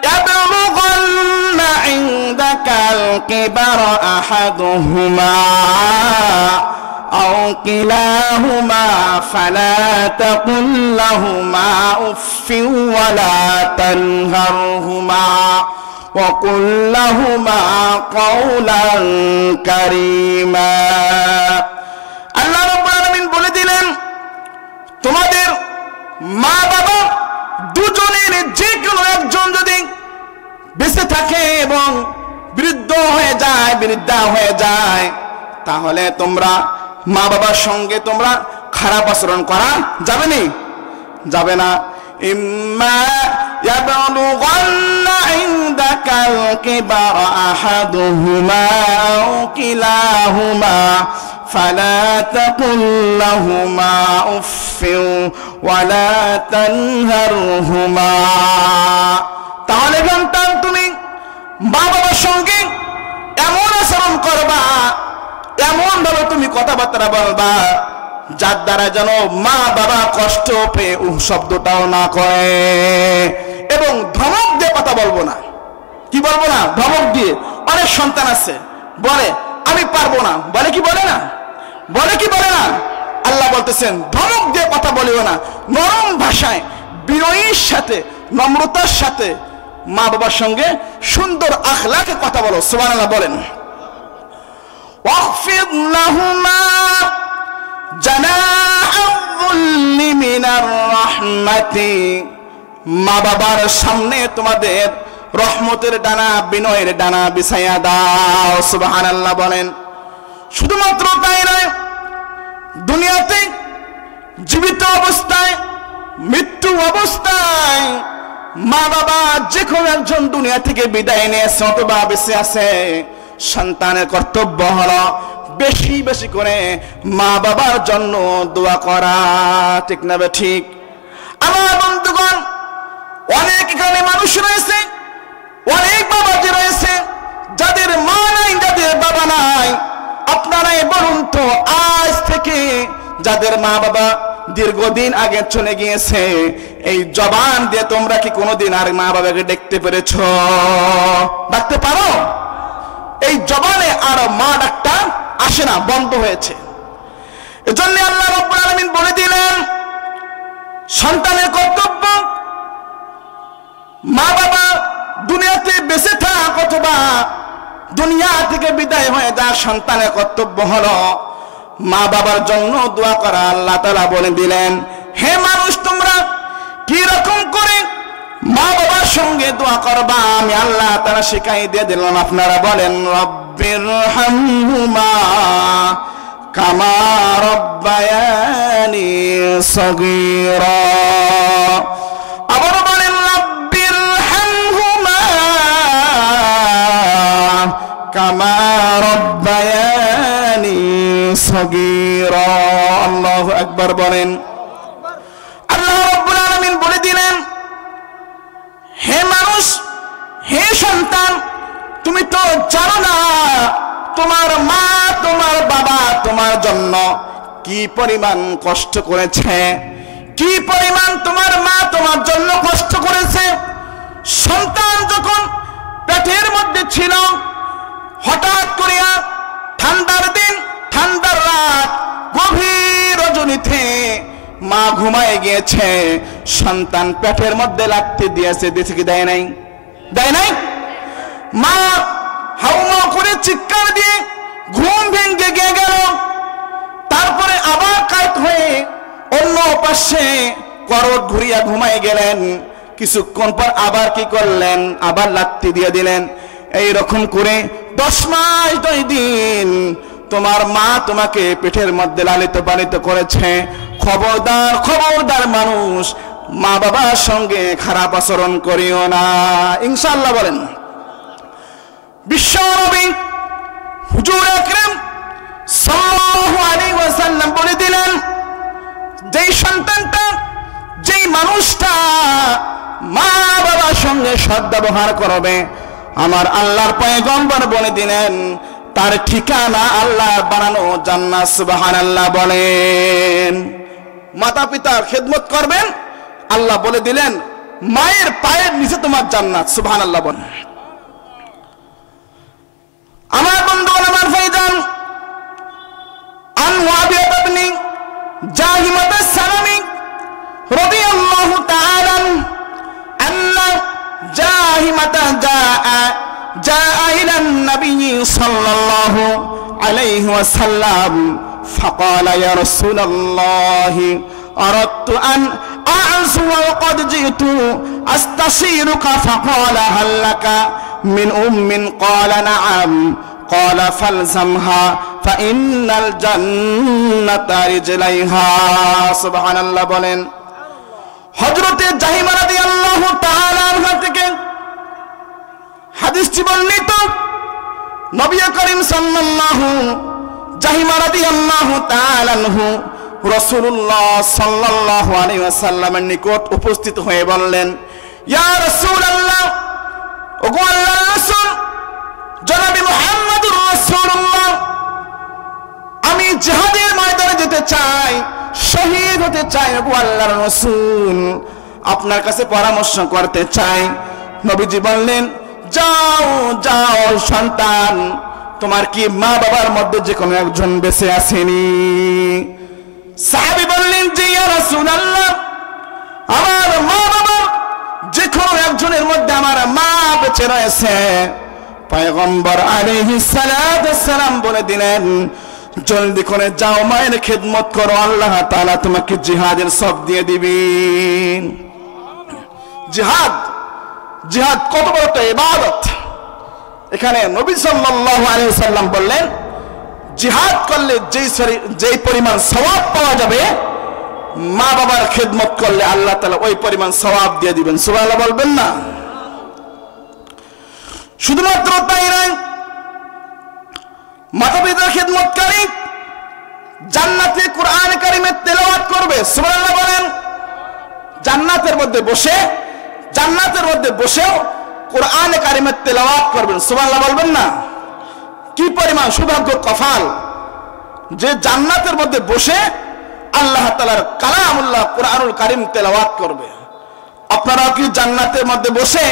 يَبْلُغَنَّ عِندَكَ الْكِبَرَ أَحَدُهُمَا أو كلاهما فلا تقل لهما أف ولا تنهرهما وقل لهما قولا كريما। আল্লাহ রাব্বুল আলামিন বলে দিলেন, তোমাদের মা বাবা দুজনের যে কোনো একজন যদি বেঁচে থাকে এবং বৃদ্ধ হয়ে যায়, বৃদ্ধা হয়ে যায়, তাহলে তোমরা মা বাবার সঙ্গে তোমরা খারাপ আচরণ করা যাবে না, যাবে না। ইম্মা ইয়াবলুগান্না ইনদাকাল কিবারা আহাদুহুমা আও কিলাহুমা ফালা তাকুল লাহুমা উফফিন ওয়ালা তানহারহুমা। তাহলে সন্তান, তুমি মা বাবার সঙ্গে এমন আচরণ করবা, এমন ভাবে তুমি কথাবার্তা বলবা, যার দ্বারা যেন মা বাবা কষ্ট পেয়ে শব্দটাও না করে। এবং ধমক দিয়ে কথা বলবো না। কি বলবো না? ধমক দিয়ে। অনেক সন্তান আছে বলে আমি পারবো না, বলে কি বলে না? বলে কি বলে না? আল্লাহ বলতেছেন ধমক দিয়ে কথা বলিও না, নরম ভাষায় বিনয়ীর সাথে, নম্রতার সাথে মা বাবার সঙ্গে সুন্দর আখলাকে কথা বলো। সুবহানাল্লাহ বলেন। واخفض لهما جناح الذل من الرحمة। মা বাবার সামনে তোমাদের রহমতের ডানা, বিনয়ের ডানা বিছাইয়া দাও। সুবহানাল্লাহ বলেন। শুধুমাত্র তাই নয়, দুনিয়াতে জীবিত অবস্থায়, মৃত্যু অবস্থায় মা বাবা যে কোনো একজন দুনিয়া থেকে বিদায় নিয়েছে অথবা বেঁচে আছে, সন্তানের কর্তব্য হলো বেশি বেশি করে মা বাবার জন্য দোয়া করা। ঠিক না ঠিক? আমার বন্ধুগণ, অনেক এখানে মানুষ রয়েছে, অনেক বাবাজি রয়েছে যাদের মা নাই, যাদের বাবা নাই। আপনারাই বলুন তো, আজ থেকে যাদের মা বাবা দীর্ঘদিন আগে চলে গিয়েছে, এই জবান দিয়ে তোমরা কি কোনোদিন আর মা বাবাকে দেখতে পেরেছ? ডাকতে পারো? এই জবানে আর মা ডাকটা আসে না, বন্ধ হয়েছে। এজন্য আল্লাহ রাব্বুল আলামিন বলে দিলেন, সন্তানের কর্তব্য মা বাবা দুনিয়াতে বেঁচে থাক অথবা দুনিয়া থেকে বিদায় হয়ে যা, সন্তানের কর্তব্য হলো মা বাবার জন্য দোয়া করা। আল্লাহ তাআলা বলে দিলেন, হে মানুষ, তোমরা কি রকম করে মা বাবার সঙ্গে দোয়া করবা আমি আল্লাহ তাআলা শিখাই দিয়ে দিলাম। আপনারা বলেন, রব্বিরহামহুমা কামা রব্বায়ানি সগীরা। আবার বলেন, রব্বিরহামহুমা কামা রব্বায়ানি সগীরা। আল্লাহু আকবার বলেন। আল্লাহ রাব্বুল আলামিন বলে দিলেন, হে মানুষ, হে সন্তান, তুমি তো জানো না তোমার মা, তোমার বাবা তোমার জন্য কি পরিমাণ কষ্ট করেছে, কি পরিমাণ তোমার মা তোমার জন্য কষ্ট করেছে। সন্তান যখন পেটের মধ্যে ছিল, হঠাৎ করিয়া ঠান্ডার দিন, ঠান্ডার রাত, গভীর রজনীতে মা ঘুমায় গিয়েছে, সন্তান পেটের মধ্যে লাগতে দিয়েছে, দিয়েছে কি দেয় নাই? দেয় নাই? মা হাউমাউ করে চিৎকার দিয়ে ঘুম ভেঙে গিয়ে গেল। তারপরে আবার কাত হয়ে অন্য পাশে করট ঘুরিয়া ঘুমায় গেলেন। কিছুক্ষণ পর আবার কি করলেন? আবার লাত্তি দিয়ে দিলেন। এই রকম করে 10 মাস 2 দিন তোমার মা তোমাকে পেটের মধ্যে লালিত পালিত করেছে। খবরদার, খবরদার মানুষ, মা বাবার সঙ্গে খারাপ আচরণ করিও না, ইনশাআল্লাহ বলেন। বিশ্বনবী হুজুর আকরাম সাল্লাল্লাহু আলাইহি ওয়াসাল্লাম বলে দিলেন, যেই সন্তানটা, যেই মানুষটা মা বাবার সঙ্গে সদ্ব্যবহার করবে, আমার আল্লাহর পয়গম্বর বলে দিলেন তার ঠিকানা আল্লাহ বানানো জান্নাত। সুবহানাল্লাহ বলেন। মাতা পিতার খেদমত করবেন, আল্লাহ বলে দিলেন মায়ের পায়ের নিচে তোমার জান্নাত। সুবহানাল্লাহ বলেন। আমার বন্ধুগণ, আমার ভাইজান, আন ওয়াবিয়া ইবনে জাহিমাত আস-সালামি রাদিয়াল্লাহু তাআলা আন্না জাহিমাতা জাআ ইলা নবী সাল্লাল্লাহু আলাইহি ওয়াসাল্লাম فقال يا رسول الله أردت أن أعزو وقد جئت أستشيرك فقال هل لك من أم؟ قال نعم. قال فالزمها فإن الجنة رجليها. سبحان الله বলেন। হযরতে জাহিমা রাদিয়াল্লাহু তাআলা আনহা থেকে হাদিসটি বর্ণিত। নবী করিম সাল্লাল্লাহু জাহিমা রাদিয়াল্লাহু তাআলা আনহু রাসূলুল্লাহ সাল্লাল্লাহু আলাইহি ওয়াসাল্লামের নিকট উপস্থিত হয়ে বললেন, ইয়া রাসূলুল্লাহ, ওগো আল্লাহর রাসূল জনাবে মুহাম্মদুর রাসূলুল্লাহ, আমি জিহাদের ময়দানে যেতে চাই, শহীদ হতে চাই। ওগো আল্লাহর রাসূল, আপনার কাছে পরামর্শ করতে চাই। নবীজি বললেন, যাও যাও সন্তান, তোমার কি মা বাবার মধ্যে যে কোনো একজন বেঁচে আসেনি? সাহাবী বললেন, জি ইয়া রাসূলুল্লাহ, আমার মা বাবা যে কোনো একজনের মধ্যে আমার মা বেঁচে রয়েছে। পয়গম্বর আলাইহিস সালাতু ওয়াস সালাম বলে দিলেন, জলদি করে যাও, মায়ের খেদমত করো, আল্লাহ তাআলা তোমাকে জিহাদের সব দিয়ে দিবেন। জিহাদ, জিহাদ কত বড় একটা ইবাদত। এখানে নবী সাল্লাল্লাহু আলাইহি ওয়াসাল্লাম বললেন, জিহাদ করলে যেই পরিমাণ সওয়াব পাওয়া যাবে, মা বাবার খেদমত করলে আল্লাহ তাআলা ওই পরিমাণ সওয়াব দিয়ে দিবেন। সুবহানাল্লাহ বলবেন না? শুধুমাত্র তাই নয়, মাতা পিতার খেদমতকারী জান্নাতে কোরআন কারীমের তেলাওয়াত করবে। সুবহানাল্লাহ বলেন। জান্নাতের মধ্যে বসেও কোরআন কারীমের তেলাওয়াত করবেন। সুবহানাল্লাহ বলবেন না? কি পরিমাণ সৌভাগ্য কপাল যে জান্নাতের মধ্যে বসে আল্লাহ তাআলার কালামুল্লাহ কোরআনুল কারীম তেলাওয়াত করবে। আপনারা কি জান্নাতের মধ্যে বসে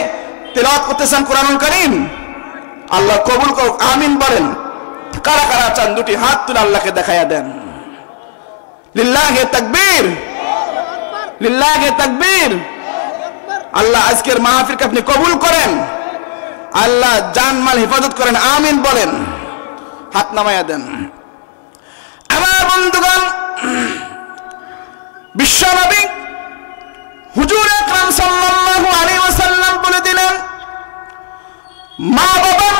তেলাওয়াত করতেছেন কোরআনুল কারীম? আল্লাহ কবুল করুক, আমিন বলেন। কারা কারা চান দুটি হাত তুলে আল্লাহকে দেখাইয়া দেন। লিল্লাহি তাকবীর, লিল্লাহি তাকবীর। আল্লাহ আজকের মাহফিলকে আপনি কবুল করেন, আল্লাহ জানমাল হেফাজত করেন, আমিন বলেন। হাত নামাইয়া দেন। আমার বন্ধুগণ, বিশ্বনবী হুজুর আকরাম সাল্লাল্লাহু আলাইহি ওয়াসাল্লাম বলে দিলেন, মা বাবা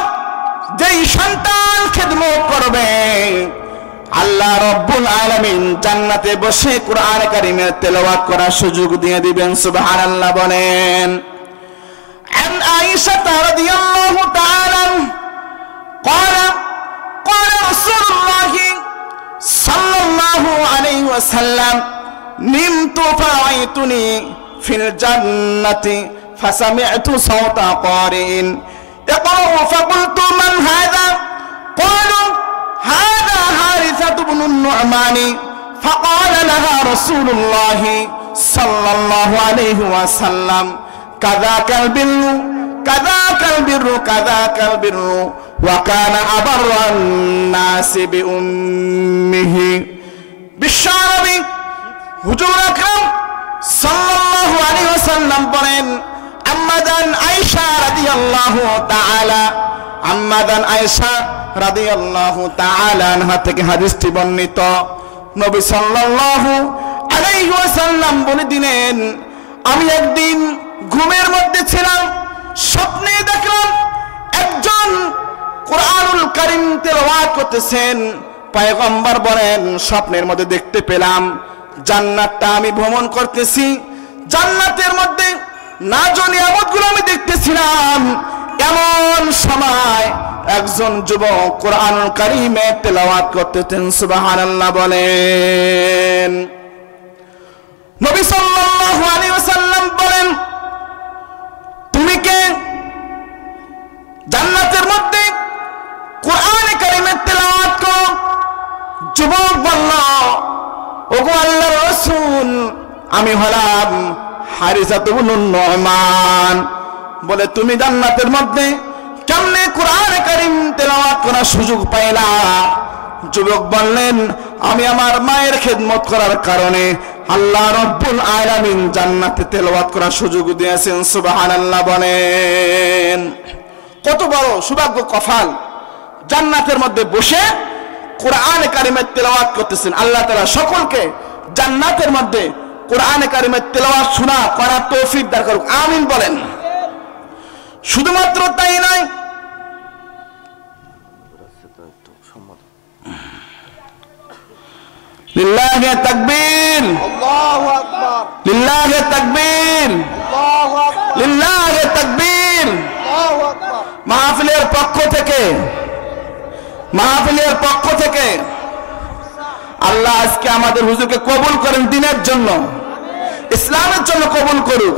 যেই সন্তান খেদমত করবে, আল্লাহ রাব্বুল আলামিন জান্নাতে বসে কোরআন কারীমের তেলাওয়াত করার সুযোগ দিয়ে দিবেন। সুবহানাল্লাহ বলেন। عن عائشة رضي الله تعالى قال قال رسول الله صلى الله عليه وسلم نمت فرأيتني في الجنة فسمعت صوت قارئ يقرأ فقلت من هذا؟ قالوا هذا حارثة بن النعمان. فقال لها رسول الله সাল্লাল্লাহু আলাইহি ওয়াসাল্লাম কাযাকাল বিররু কাযাকাল বিররু কাযাকাল বিররু ওয়া কানা আবাররান নাসি বিউম্মিহি। বিশ্বনবী হুজুর আকরাম সাল্লাল্লাহু আলাইহি ওয়াসাল্লাম বলেন, আম্মাদান আয়েশা রাদিয়াল্লাহু তাআলা, আম্মাদান আয়েশা রাদিয়াল্লাহু তাআলা আনহা থেকে হাদিসটি বর্ণিত। নবী সাল্লাল্লাহু আলাইহি ওয়াসাল্লাম বলে দিলেন, আমি একদিন ঘুমের মধ্যে ছিলাম, স্বপ্নে দেখলাম একজন কুরআনুল কারীম তেলাওয়াত করতেছেন। পয়গম্বর বলেন, স্বপ্নের মধ্যে দেখতে পেলাম জান্নাতটা আমি ভ্রমণ করতেছি, জান্নাতের মধ্যে নাজ নিয়ামতগুলো আমি দেখতেছিলাম। এমন সময় একজন যুবক কুরআনুল কারীমে তেলাওয়াত করতেছেন। সুবহানাল্লাহ বলেন। নবী সাল্লাল্লাহু আলাইহি ওয়াসাল্লাম বলেন, তুমি কে? জান্নাতের মধ্যে কুরআনে কারীমের তেলাওয়াত করো। যুবক বলল, ওগো আল্লাহর রাসূল, আমি হলাম হারিসা ইবনে নু'মান। বলে, তুমি জান্নাতের মধ্যে কেমনে কুরআনে কারীম তেলাওয়াত করার সুযোগ পাইলা? যুবক বললেন, আমি আমার মায়ের খেদমত করার কারণে আল্লাহ রাব্বুল আলামিন জান্নাতে তেলাওয়াত করার সুযোগ দিয়েছেন। সুবহানাল্লাহ বলেন। কত বড় সৌভাগ্য কপাল, জান্নাতের মধ্যে বসে কুরআনে কারীমের তেলাওয়াত করতেছেন। আল্লাহ তাআলা সকলকে জান্নাতের মধ্যে কুরআনে কারীমের তেলাওয়াত শোনা করার তৌফিক দান করুক, আমিন বলেন। শুধুমাত্র তাই নয়, লিল্লাহি তাকবীর, আল্লাহু আকবার, লিল্লাহি তাকবীর, আল্লাহু আকবার, লিল্লাহি তাকবীর, আল্লাহু আকবার। মাহফিলের পক্ষ থেকে আল্লাহ আজকে আমাদের হুজুরকে কবুল করেন দ্বীনের জন্য, ইসলামের জন্য কবুল করুক।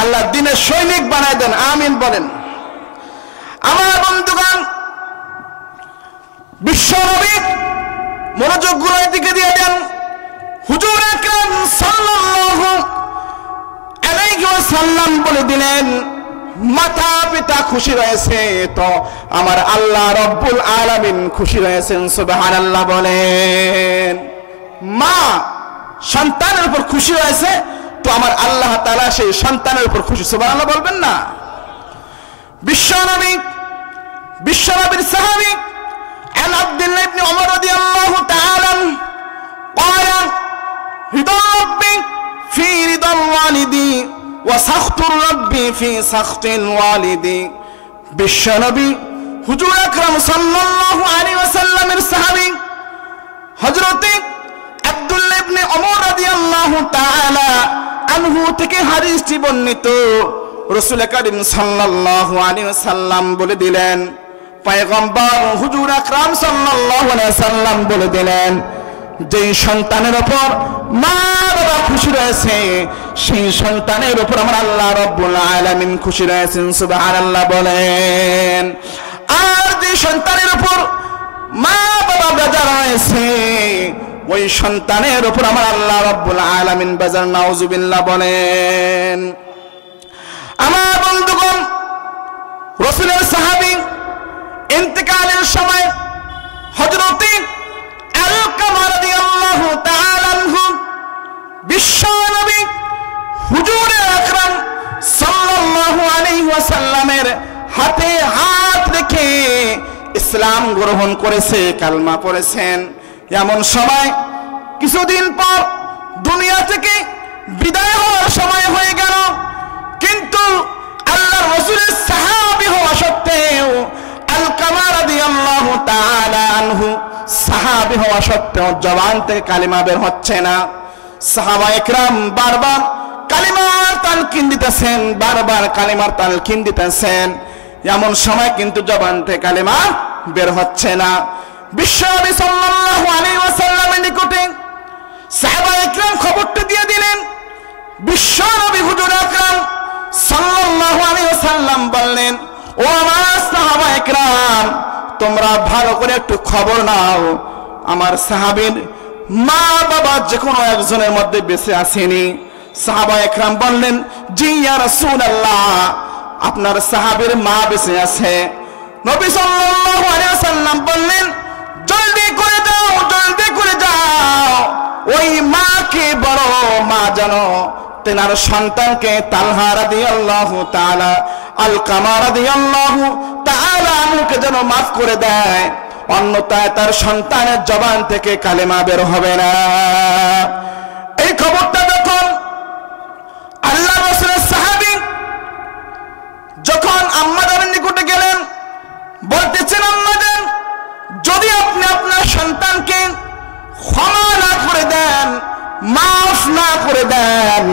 আল্লাহ দ্বীনের সৈনিক বানায় দেন, আমিন বলেন। আমার বন্ধুগণ, বিশ্বনবী মনোযোগ গুলো দিকে দিয়ে দেন। হুজুর আকরাম সাল্লাল্লাহু আলাইহি ওয়াসাল্লাম বলে দিলেন, মাতা পিতা খুশি রয়েছে তো আমার আল্লাহ রাব্বুল আলামিন খুশি রয়েছেন। সুবহানাল্লাহ বলেন। মা সন্তানের উপর খুশি রয়েছে তো আমার আল্লাহ তাআলা সেই সন্তানের উপর খুশি। সুবহানাল্লাহ বলবেন না? বিশ্বনবীর সাহাবী عن عبد الله بن عمر رضي الله تعالى قال رضا ربي في رضا الوالد وسخط الرب في سخط الوالد। বিশ্বনবী হুজুর আকরাম সাল্লাল্লাহু আলাইহি ওয়াসাল্লামের সাহাবী হযরত আব্দুল্লাহ ইবনে ওমর রাদিয়াল্লাহু তাআলা আনহু থেকে হাদিসটি বর্ণিত। রাসূল কারীম সাল্লাল্লাহু আলাইহি ওয়াসাল্লাম বলে দিলেন, পয়গম্বর হুজুর আকরাম সাল্লাল্লাহু আলাইহি ওয়াসাল্লাম বলে দিলেন, যেই সন্তানের উপর মা বাবা খুশি রয়েছে সেই সন্তানের উপর আমার আল্লাহ রাব্বুল আলামিন খুশি রয়েছেন। সুবহানাল্লাহ বলেন। আর যে সন্তানের উপর মা বাবা বেজার রয়েছে ওই সন্তানের উপর আমার আল্লাহ রাব্বুল আলামিন বেজার, নাউজুবিল্লাহ বলেন। আমার বন্ধুগণ, রাসূলের সাহাবী ইন্তেকালের সময় হযরত আলকামা রাদিয়াল্লাহু তাআলা আনহু বিশ্বনবী হুজুর আকরাম সাল্লাল্লাহু আলাইহি ওয়াসাল্লামের হাতে হাত রেখে ইসলাম গ্রহণ করেছে, কালমা পড়েছেন। এমন সময় কিছুদিন পর দুনিয়া থেকে বিদায় হওয়ার সময় হয়ে গেল, কিন্তু আল্লাহর রাসূলের সাহাবী হওয়া সত্ত্বেও আলকামা রাদিয়াল্লাহু তাআলা আনহু সাহাবী হওয়া সত্ত্বেও জবান থেকে কালিমা বের হচ্ছে না। সাহাবায়ে কেরাম বারবার কালিমার তালকিন দিতেছেন, বারবার কালিমার তালকিন দিতেছেন। এমন সময় কিন্তু জবান থেকে কালিমা বের হচ্ছে না। বিশ্বনবী সাল্লাল্লাহু আলাইহি ওয়াসাল্লামের নিকটে সাহাবায়ে কেরাম খবরটা দিয়ে দিলেন। বিশ্বনবী হুজুর আকরাম সাল্লাল্লাহু আলাইহি ওয়াসাল্লাম বললেন, ও আমার সাহাবায়ে কেরাম, তোমরা ভালো করে একটু খবর নাও, আমার সাহাবীর মা বাবা যে কোনো একজনের মধ্যে বেঁচে আসেনি, সাহাবা একরাম বললেন, জি ইয়া রাসূলুল্লাহ, আপনার সাহাবীর মা বেঁচে আছে। নবী সাল্লাল্লাহু আলাইহি ওয়াসাল্লাম বললেন, জলদি করে যাও, জলদি করে যাও, ওই মাকে বড় মা জানো তেনার সন্তানকে তালহা রাদিয়াল্লাহু তাআলা আলকামা রাদিয়াল্লাহু তাআলা আনহুকে যেন মাফ করে দেয়, অন্যথায় তার সন্তানের জবান থেকে কালেমা বের হবে না। এই খবরটা যখন আল্লাহ রাসূলের সাহাবী যখন আম্মাজানের নিকটে গেলেন, বলতেছেন, আম্মাজান, যদি আপনি আপনার সন্তানকে ক্ষমা না করে দেন, মাফ না করে দেন,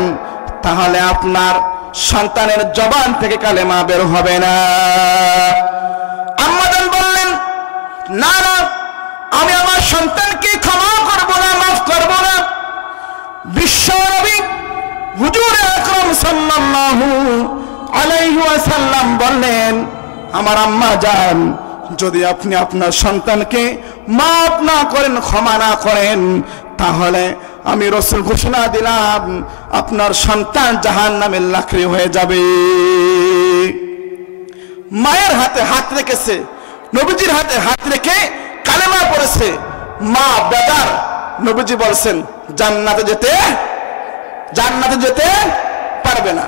তাহলে আপনার সন্তানের জবান থেকে কালেমা বের হবে না। আম্মাজান বললেন, না না, আমি আমার সন্তানকে ক্ষমা করব না, মাফ করব না। বিশ্বনবী হুজুর আকরাম সাল্লাল্লাহু আলাইহি ওয়াসাল্লাম বললেন, আমার আম্মা জান, যদি আপনি আপনার সন্তানকে মাফ না করেন, ক্ষমা না করেন, তাহলে আমি রাসূল ঘোষণা দিলাম আপনার সন্তান জাহান্নামের লাকড়ি হয়ে যাবে। মায়ের হাতে হাত রেখেছে, নবীজির হাতে হাত রেখে কালেমা পড়েছে, মা বেদার। নবীজি বলছেন জান্নাতে যেতে পারবে না।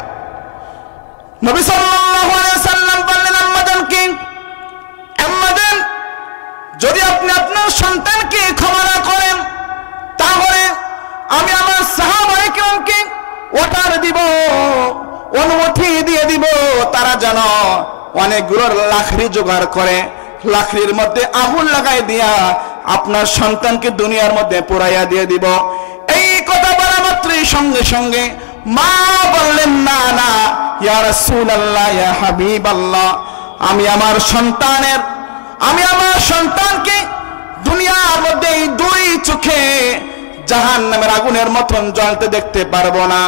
নবী সাল্লাল্লাহু আলাইহি ওয়াসাল্লাম বললেন আম্মাজানকে, আম্মাজান, যদি আপনি আপনার সন্তানকে ক্ষমা না করেন, তাহলে আমি আমার সাহাবায়ে কেরামকে অর্ডার দিব, অনুমতি দিয়ে দিব, তারা যেন অনেকগুলোর লাকড়ি জোগাড় করে লাকড়ির মধ্যে আগুন লাগাই দিয়া আপনার সন্তানকে দুনিয়ার মধ্যে পোড়াইয়া দিয়ে দিব। এই কথা বলা মাত্রই সঙ্গে সঙ্গে মা বললেন, না না ইয়া রাসূলুল্লাহ, ইয়া হাবিবাল্লাহ, আমি আমার সন্তানকে দুনিয়ার মধ্যে এই দুই চোখে জাহান্নামের আগুনের মতন জ্বলতে দেখতে পারবো না।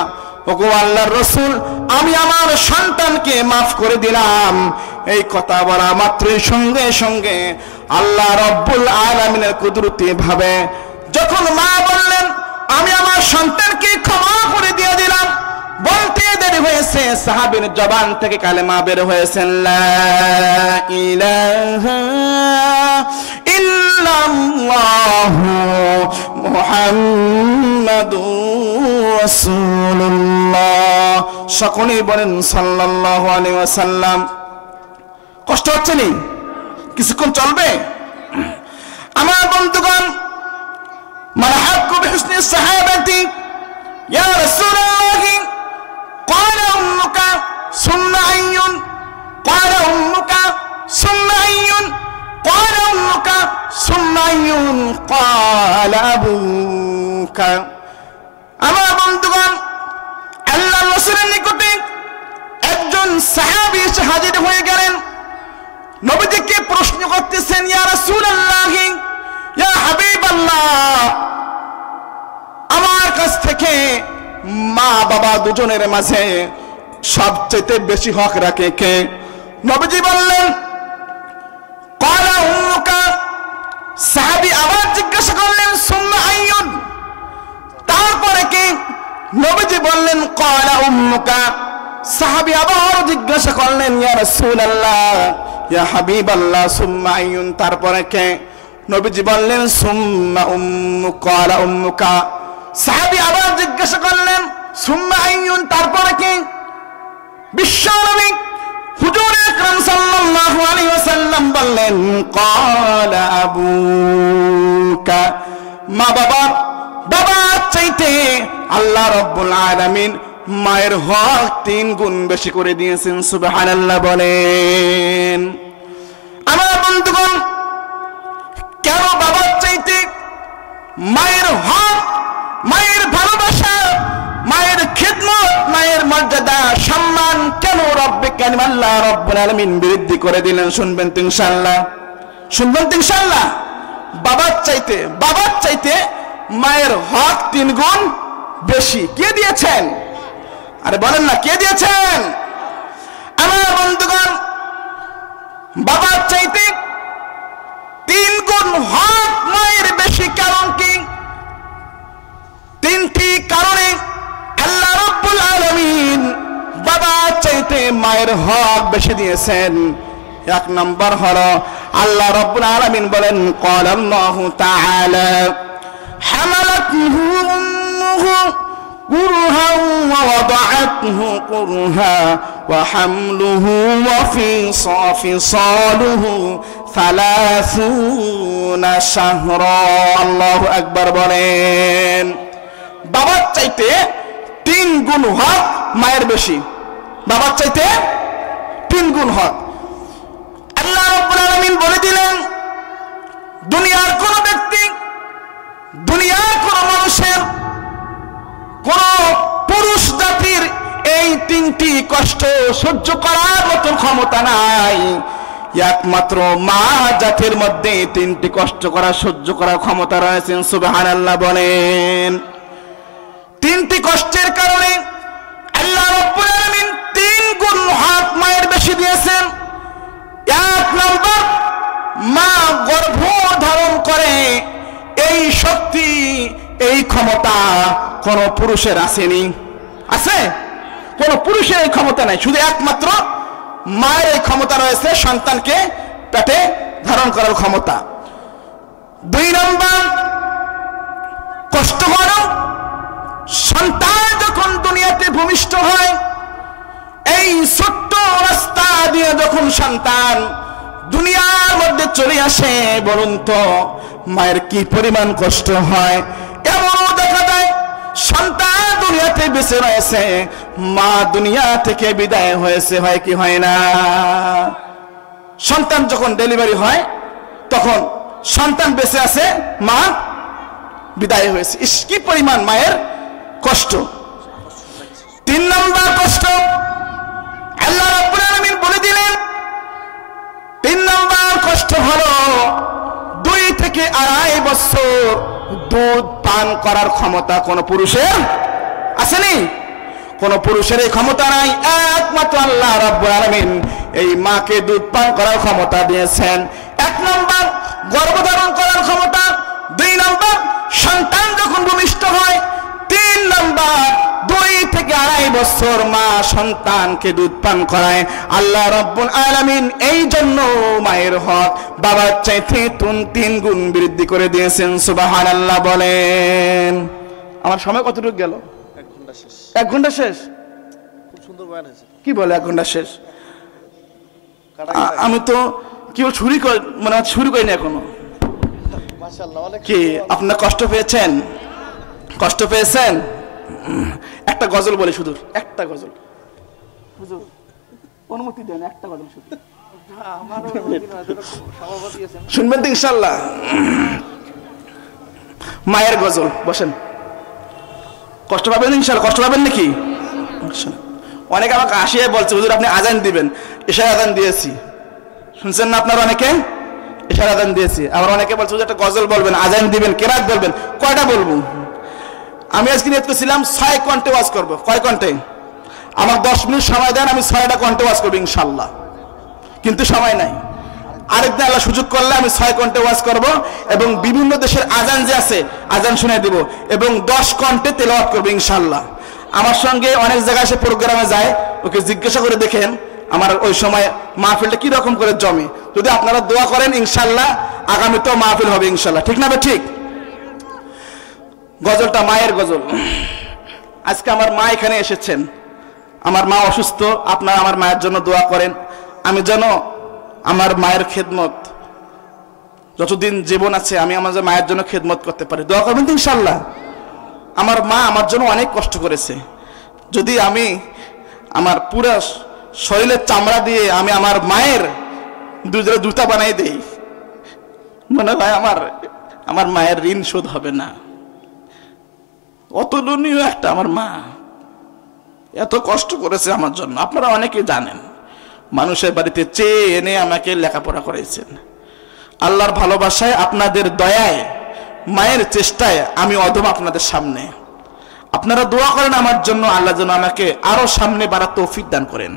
ওগো আল্লাহর রাসূল, আমি আমার সন্তানকে মাফ করে দিলাম। এই কথা বলা মাত্রই সঙ্গে সঙ্গে আল্লাহ রব্বুল আলামিনের কুদরতি ভাবে যখন মা বললেন, আমি আমার সন্তানকে ক্ষমা করে দিয়ে দিলাম, বলতে দেরি হয়েছে, সাহাবীর জবান থেকে কালেমা বের হয়েছে, লা ইলাহা ইল্লাল্লাহু মুহাম্মাদুর রাসূলুল্লাহ। সকলেই বলেন সাল্লাল্লাহু আলাইহি ওয়াসাল্লাম। কষ্ট হচ্ছে নি? কিছুক্ষণ চলবে? আমার বন্ধুগণ, মারহাবু বিহুসনি সাহাবাতি ইয়া রাসূলুল্লাহ, ক্বালা উম্মুকা সুম্মা আইয়ুন, ক্বালা উম্মুকা সুম্মা আইয়ুন, ক্বালা উম্মুকা সুম্মা আইয়ুন, ক্বালা আবুকা। আমার বন্ধুগণ, আল্লাহর রাসূলের নিকটে একজন সাহাবী এসে হাজির হয়ে গেলেন, নবীজিকে প্রশ্ন করতেছেন, ইয়া রাসূলুল্লাহ, ইয়া হাবিবাল্লাহ, আমার কাছ থেকে মা বাবা দুজনের মাঝে সবচেয়ে বেশি হক রাখে কে? নবীজি বললেন, ক্বালা উম্মুকা। সাহাবী আবার জিজ্ঞাসা করলেন, সুম্মা আইয়ুন, তারপরে কি? নবীজি বললেন, ক্বালা উম্মুকা। সাহাবী আবার জিজ্ঞাসা করলেন, ইয়া রাসূলুল্লাহ, ইয়া হাবিবাল্লাহ, সুম্মা আইয়ুন, তারপরে কে? নবীজি বললেন, সুম্মা উম্মুকা, ক্বালা উম্মুকা। সাহাবী আবার জিজ্ঞাসা করলেন, সুম্মা আইয়ুন, তারপরে কে? বিশ্বনবী হুজুর আকরাম সাল্লাল্লাহু আলাইহি ওয়াসাল্লাম বললেন, ক্বালা আবুকা। মা বাবার চাইতে আল্লাহ রাব্বুল আলামিন মায়ের হক 3 গুণ বেশি করে দিয়েছেন। সুবহানাল্লাহ বলেন। আমার বন্ধুগণ, কেন বাবার চাইতে মায়ের হক, মায়ের ভালোবাসা, মায়ের খিদমত, মায়ের মর্যাদা, সম্মান কেন রব্বে কারীম আল্লাহ রাব্বুল আলামিন বৃদ্ধি করে দিলেন? শুনবেন তো ইনশাআল্লাহ, শুনবেন তো ইনশাআল্লাহ। বাবার চাইতে মায়ের হক 3 গুণ বেশি। কে দিয়েছেন? আরে বলেন না, কে দিয়েছেন? আমার বন্ধুগণ, বাবার চাইতে 3 গুণ হক মায়ের বেশি। কারণ কি? 3টি কারণে আল্লাহ মায়ের হক বেশি দিয়েছেন। এক নম্বর হলো আল্লাহ রাব্বুল আলামিন বলেন ক্বালা আল্লাহু তাআলা হামালাতহু উম্মুহু কুরহা ওয়া ওয়াদাআতহু কুরহা ওয়া হামলুহু ওয়া ফিসালুহু 30 শাহরা। আল্লাহু আকবার বলেন। বাবার চাইতে 3 গুণ হক মায়ের বেশি, বাবার চাইতে 3 গুণ হক। আল্লাহ রাব্বুল আলামিন বলে দিলেন দুনিয়ার কোন ব্যক্তি, দুনিয়ার কোন মানুষের, কোন পুরুষ জাতির এই 3টি কষ্ট সহ্য করার মতো ক্ষমতা নাই। একমাত্র মা জাতির মধ্যে 3টি কষ্ট করা সহ্য করার ক্ষমতা রয়েছে। সুবহানাল্লাহ বলেন। 3টি কষ্টের কারণে আল্লাহ রাব্বুল আলামিন 3 গুণ হক মায়ের বেশি দিয়েছেন। এক নম্বর, মা গর্ভ ধারণ করে এই শক্তি, এই ক্ষমতা কোন পুরুষের আসেনি। আছে? কোন পুরুষের এই ক্ষমতা নাই, শুধু একমাত্র মায়ের এই ক্ষমতা রয়েছে সন্তানকে পেটে ধারণ করার ক্ষমতা। 2 নম্বর, কষ্ট হলো সন্তান যখন দুনিয়াতে ভূমিষ্ঠ হয়, এই ছোট্ট রাস্তা দিয়ে যখন সন্তান দুনিয়ার মধ্যে চলে আসে, বলুন তো মায়ের কি পরিমাণ কষ্ট হয়। এমনও দেখা যায় সন্তান দুনিয়াতে বেঁচে রয়েছে, মা দুনিয়া থেকে বিদায় হয়েছে, হয় কি হয় না? সন্তান যখন ডেলিভারি হয় তখন সন্তান বেঁচে আছে, মা বিদায় হয়েছে। ইস, কি পরিমাণ মায়ের কষ্ট। 3 নম্বর কষ্ট আল্লাহ রাব্বুল আলামিন বলে দিলেন, 3 নম্বর কষ্ট হলো 2 থেকে 2.5 বছর দুধ পান করার ক্ষমতা কোন পুরুষের আসেনি। কোন পুরুষের এই ক্ষমতা নাই, একমাত্র আল্লাহ রাব্বুল আলামিন এই মাকে দুধ পান করার ক্ষমতা দিয়েছেন। 1 নম্বর গর্ভধারণ করার ক্ষমতা, 2 নম্বর সন্তান যখন ভূমিষ্ঠ হয়, 3 নম্বর 2 থেকে 2.5 বছর মা সন্তানকে দুধ পান করায়। আল্লাহ রাব্বুল আলামিন এই জন্য মায়ের হক বাবার চাইতে 3 গুণ বৃদ্ধি করে দিয়েছেন। সুবহানাল্লাহ বলেন। আমার সময় কতটুকু গেল? 1 ঘন্টা শেষ। 1 ঘন্টা শেষ? খুব সুন্দর বয়ান হয়েছে। কি বলে 1 ঘন্টা শেষ? আমি তো কেউ শুরু করিনি এখনো। মাশাআল্লাহ, অনেক কি আপনারা কষ্ট পেয়েছেন? কষ্ট পেয়েছেন? একটা গজল বলে, শুধু একটা গজল। হুজুর অনুমতি দেন, একটা গজল শুধু। আমারও সভাপতি আছেন, শুনবেন তো ইনশাআল্লাহ? মায়ের গজল। বসেন। কষ্ট পাবেন ইনশাআল্লাহ? কষ্ট পাবেন নাকি? অনেকে আমাকে আসিয়ে বলছে হুজুর আপনি আজান দিবেন। এশার আজান দিয়েছি, শুনছেন না আপনারা? অনেকে এশার আজান দিয়েছি। আবার অনেকে বলছে হুজুর একটা গজল বলবেন, আজান দিবেন, কেরাত বলবেন। কয়টা বলবো? আমি আজকে নিয়ত করেছিলাম 6 কণ্ঠে ওয়াজ করবো। কয় কণ্ঠে? আমার 10 মিনিট সময় দেন, আমি 6টা কণ্ঠে ওয়াজ করবো ইনশাআল্লাহ, কিন্তু সময় নাই। আরেকদিন আল্লাহ সুযোগ করলে আমি 6 কণ্ঠে ওয়াজ করব এবং বিভিন্ন দেশের আজান যে আছে আজান শুনে দেব এবং 10 কণ্ঠে তেলাওয়াত করবো ইনশাআল্লাহ। আমার সঙ্গে অনেক জায়গায় সে প্রোগ্রামে যায়, ওকে জিজ্ঞাসা করে দেখেন আমার ওই সময় মাহফিলটা কি রকম করে জমে। যদি আপনারা দোয়া করেন ইনশাআল্লাহ আগামীতেও মাহফিল হবে ইনশাআল্লাহ। ঠিক না ভাই? ঠিক। গজলটা মায়ের গজল। আজকে আমার মা এখানে এসেছেন, আমার মা অসুস্থ, আপনারা আমার মায়ের জন্য দোয়া করেন। আমি যেন আমার মায়ের খেদমত, যতদিন জীবন আছে আমি আমার মায়ের জন্য খেদমত করতে পারি। দোয়া করবেন তো ইনশাআল্লাহ? আমার মা আমার জন্য অনেক কষ্ট করেছে। যদি আমি আমার পুরো শরীরের চামড়া দিয়ে আমি আমার মায়ের দুজোড়া জুতা বানাই দেই, মনে হয় আমার মায়ের ঋণ শোধ হবে না। অতুলনীয় একটা আমার মা, এত কষ্ট করেছে আমার জন্য। আপনারা অনেকে জানেন, মানুষের বাড়িতে চেয়ে এনে আমাকে লেখাপড়া করেছেন। আল্লাহর ভালোবাসায়, আপনাদের দয়ায়, মায়ের চেষ্টায় আমি অধম আপনাদের সামনে। আপনারা দোয়া করেন আমার জন্য, আল্লাহ যেন আমাকে আরো সামনে বাড়ার তৌফিক দান করেন।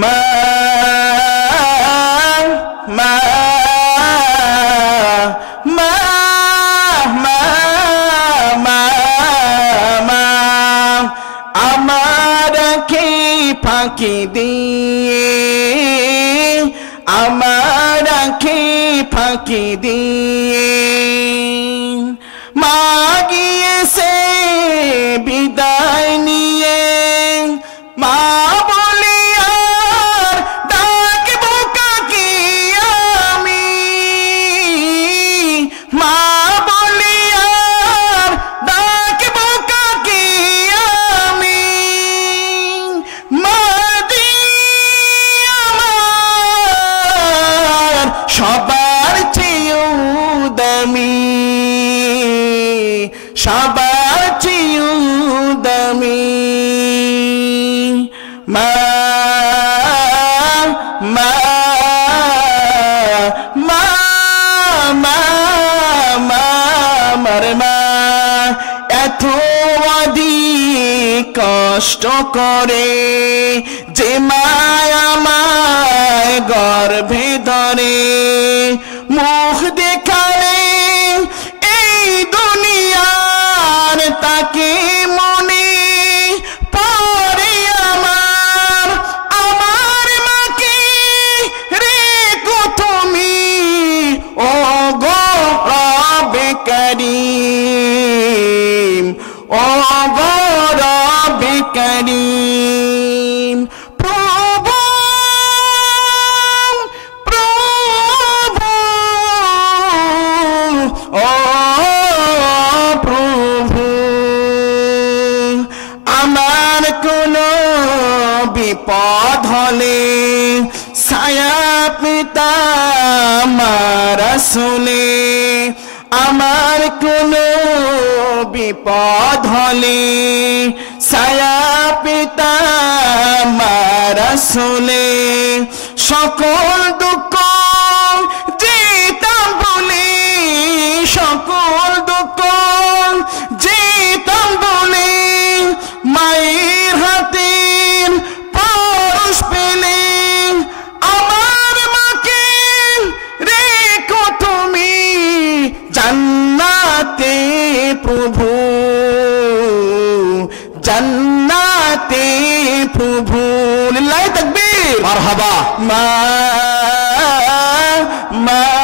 মা মা মা মা মা ফাঁকি দিয়ে আমার আঁখি ফাঁকি দিয়ে মা গিয়েছে বিদায় নিয়ে মা বলি আর ডাকব কাকে আমি মা বলি আর ডাকব কাকে আমি মা আমার সবার চেয়েও দামি সবার চেয়েও দামি মা মা মা মা মা আমার মা এত অধিক কষ্ট করে যে মায় আমায় গর্ভে ধরে মুখ দেখালে এই দুনিয়ার তাকে মনে পড়ে আমার আমার মাকে রেখো তুমি ও গো রবে করিম ও গো রবে করিম প্রভু প্রভু ও প্রভু আমার কোনো বিপদ হলে ছায়া পিতা মারা শুনে আমার কোনো বিপদ হলে ছায়া পিতা মারা শুনে সকল দুঃখ যেতাম বলে সকল দুঃখ যেতাম বলে মায়ের হাতের পরশ পেলে আমার মাকে রেখো তুমি জান্নাতে প্রভু জান্নাতে প্রভু লিল্লাহি তাকবীর মারহাবা মা মা